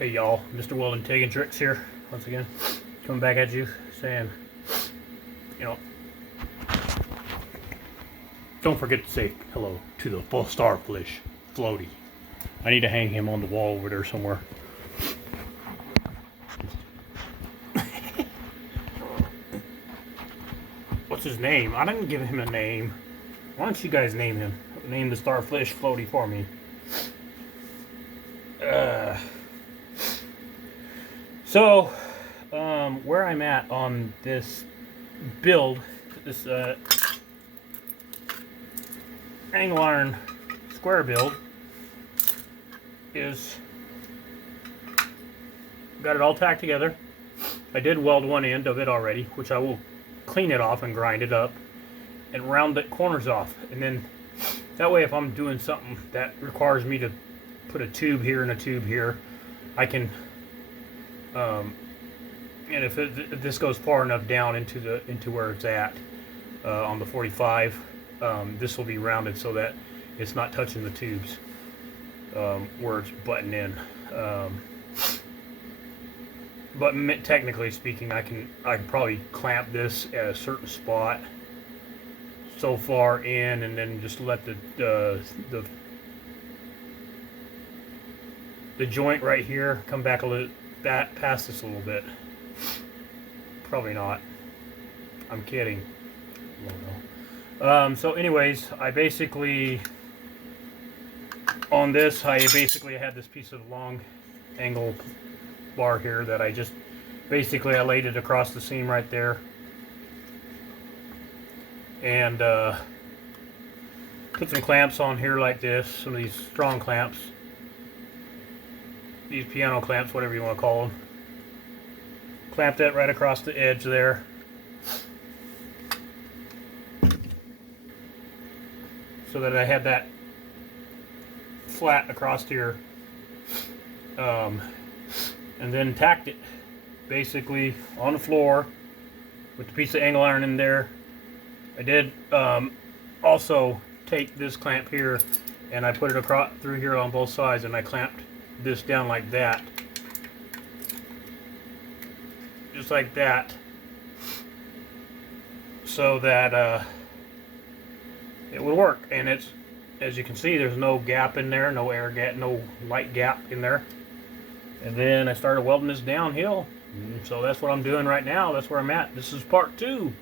Hey y'all, Mr. Weldon Taking Tricks here once again, coming back at you saying, you know, don't forget to say hello to the full starfish floaty. I need to hang him on the wall over there somewhere. What's his name? I didn't give him a name. Why don't you guys name him? Name the starfish floaty for me. So, where I'm at on this build, this angle iron square build, is got it all tacked together. I did weld one end of it already, which I will clean it off and grind it up and round the corners off, and then that way if I'm doing something that requires me to put a tube here and a tube here, I can and if this goes far enough down into where it's at on the 45, this will be rounded so that it's not touching the tubes where it's butting in. But technically speaking, I can probably clamp this at a certain spot so far in, and then just let the joint right here come back a little past this a little bit. Probably not. I'm kidding. I don't know. So anyways, I basically on this I had this piece of long angle bar here that I just basically I laid it across the seam right there, and put some clamps on here like this, some of these strong clamps, these piano clamps, whatever you want to call them. Clamped that right across the edge there. So that I had that flat across here. And then tacked it basically on the floor with the piece of angle iron in there. I did also take this clamp here and I put it across through here on both sides, and I clamped this down like that. Just like that, so that it would work. And it's, as you can see, there's no gap in there, no air gap, no light gap in there. And then I started welding this downhill. So that's what I'm doing right now. That's where I'm at. This is part 2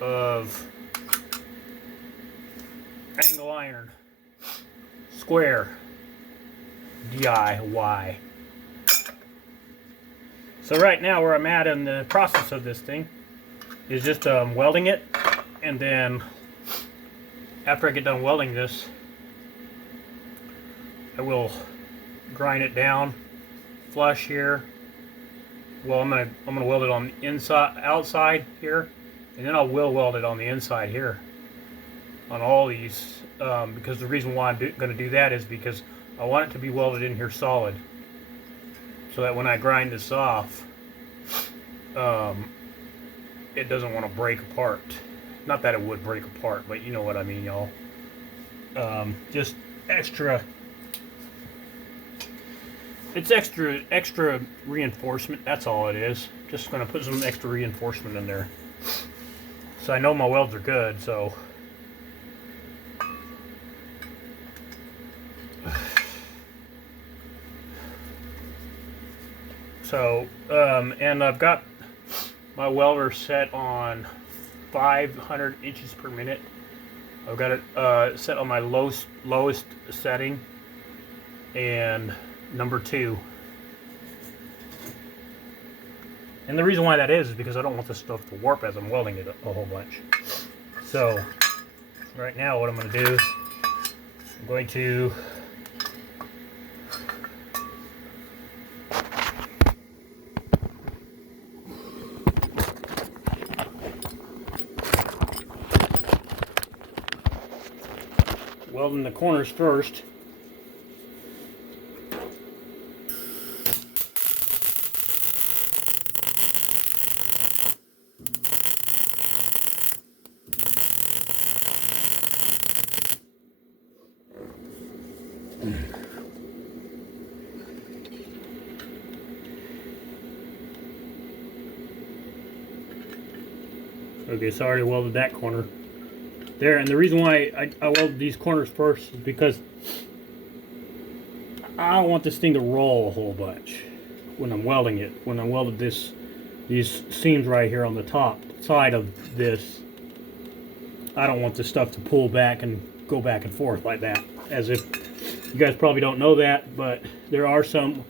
of angle iron square DIY. So right now where I'm at in the process of this thing is just welding it, and then after I get done welding this, I will grind it down flush here. Well, I'm gonna weld it on the inside, outside here, and then I will weld it on the inside here on all these, because the reason why I'm going to do that is because I want it to be welded in here solid, so that when I grind this off, it doesn't want to break apart. Not that it would break apart, but you know what I mean, y'all. Just extra. It's extra reinforcement. That's all it is. Just going to put some extra reinforcement in there, so I know my welds are good. So. And I've got my welder set on 500 inches per minute. I've got it set on my lowest setting, and number 2. And the reason why that is because I don't want this stuff to warp as I'm welding it a whole bunch. So right now what I'm going to do is I'm going to welding the corners first. Okay, so I already welded that corner there, and the reason why I welded these corners first is because I don't want this thing to roll a whole bunch when I'm welding it. When I welded these seams right here on the top side of this, I don't want this stuff to pull back and go back and forth like that. As if you guys probably don't know that, but there are some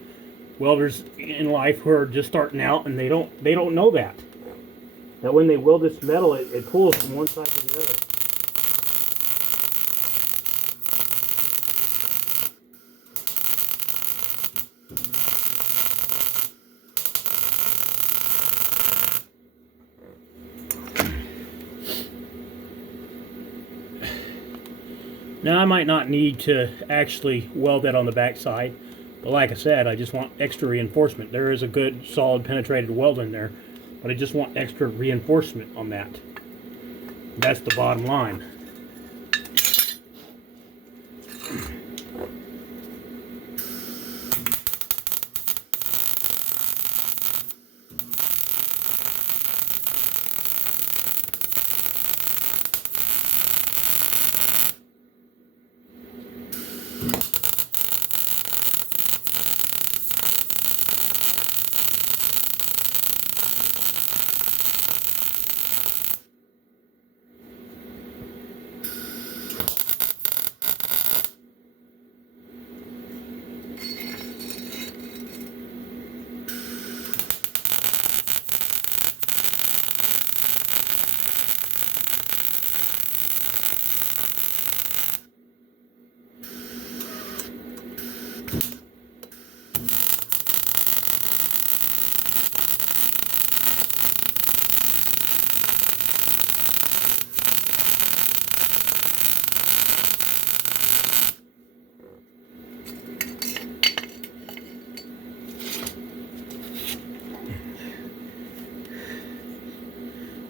welders in life who are just starting out and they don't know that. That when they weld this metal, it pulls from one side to the other. Now I might not need to actually weld that on the back side, but like I said, I just want extra reinforcement. There is a good solid penetrated weld in there, but I just want extra reinforcement on that. That's the bottom line.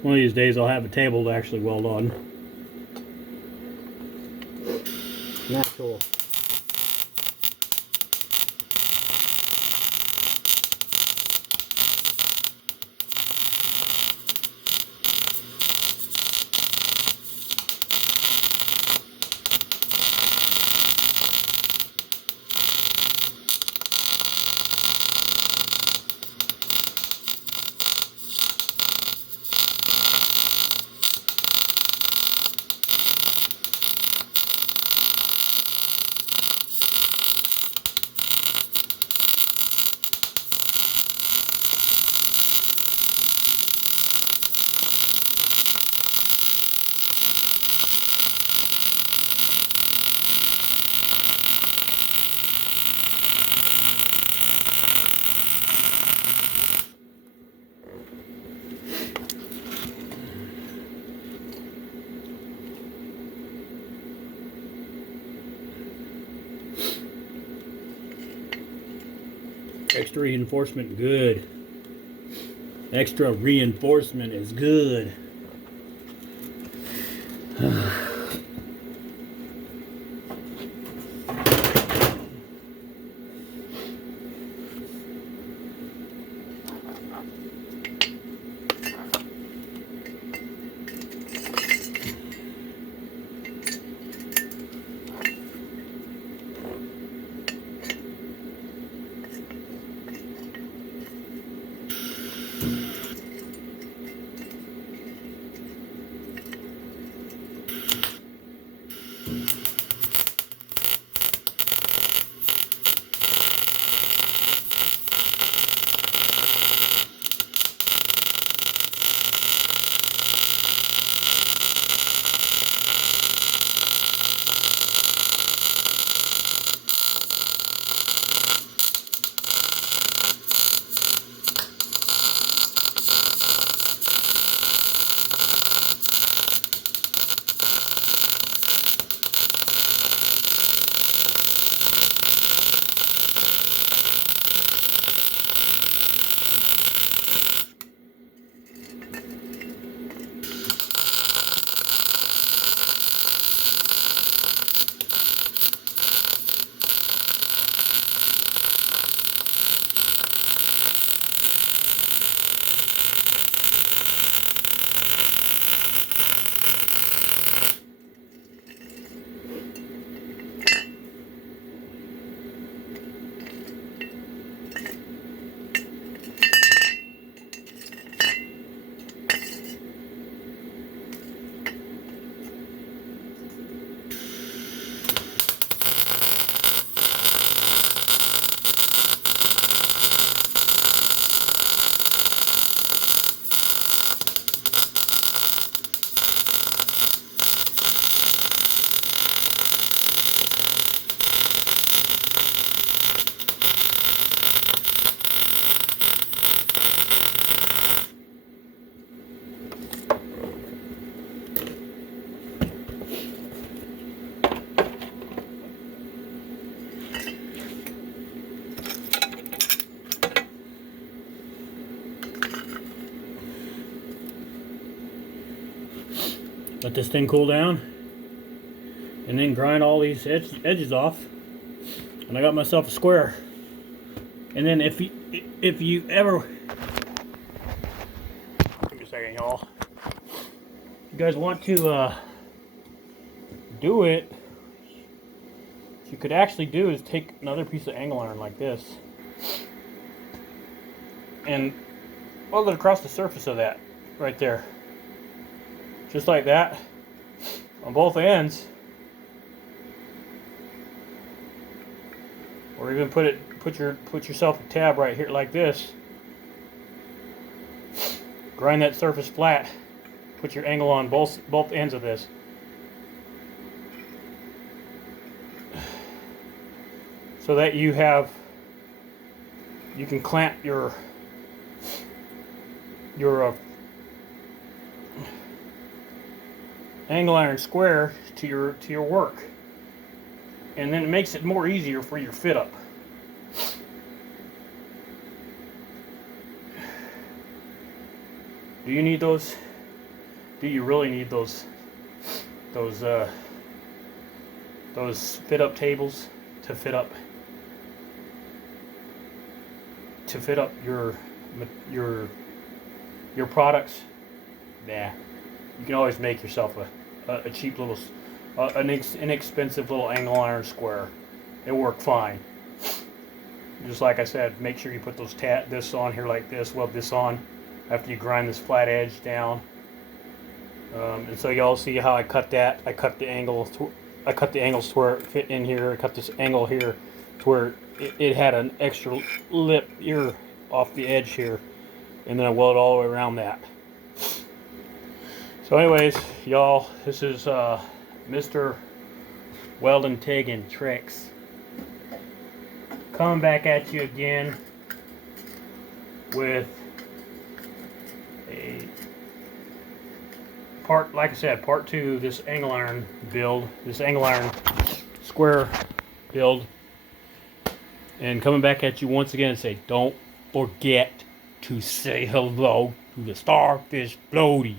One of these days I'll have a table to actually weld on. Natural. Extra reinforcement, good. Extra reinforcement is good. Let this thing cool down, and then grind all these edges off, and I got myself a square. And then if you ever, give me a second, y'all. If you guys want to do it, what you could actually do is take another piece of angle iron like this and weld it across the surface of that right there, just like that, on both ends. Or even put yourself a tab right here like this. Grind that surface flat. Put your angle on both ends of this. So that you can clamp your angle iron square to your work. And then it makes it more easier for your fit up. Do you need those? Do you really need those fit up tables to fit up your products? Nah. You can always make yourself a cheap little inexpensive little angle iron square. It worked fine. Just like I said, make sure you put those this on here like this, weld this on after you grind this flat edge down. And so y'all see how I cut that. I cut the angles to where it fit in here. I cut this angle here to where it had an extra lip here off the edge here, and then I welded all the way around that. So anyways, y'all, this is Mr. Welding Tigging Tricks coming back at you again with a part, like I said, part 2, this angle iron build, this angle iron square build, and coming back at you once again and say, don't forget to say hello to the Starfish Floaty.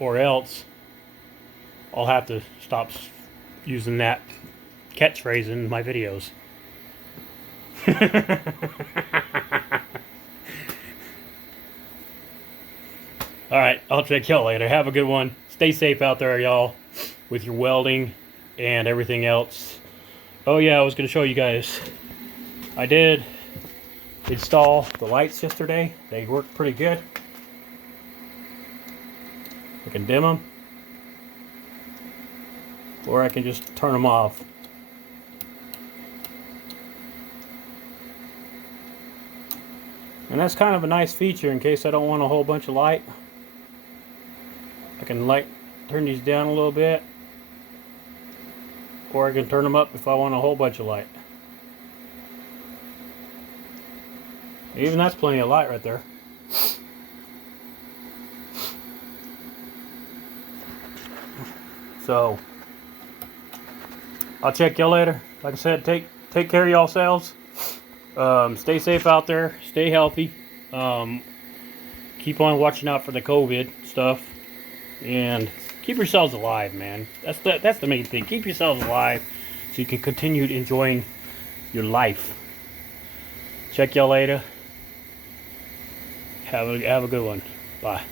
Or else I'll have to stop using that catchphrase in my videos. Alright, I'll check y'all later. Have a good one. Stay safe out there, y'all, with your welding and everything else. Oh yeah, I was going to show you guys. I did install the lights yesterday. They worked pretty good. I can dim them, or I can just turn them off. And that's kind of a nice feature in case I don't want a whole bunch of light. I can turn these down a little bit, or I can turn them up if I want a whole bunch of light. Even that's plenty of light right there. So I'll check y'all later. Like I said, take care of yourselves. Stay safe out there. Stay healthy. Keep on watching out for the COVID stuff, and keep yourselves alive, man. That's the main thing. Keep yourselves alive so you can continue enjoying your life. Check y'all later. Have a good one. Bye.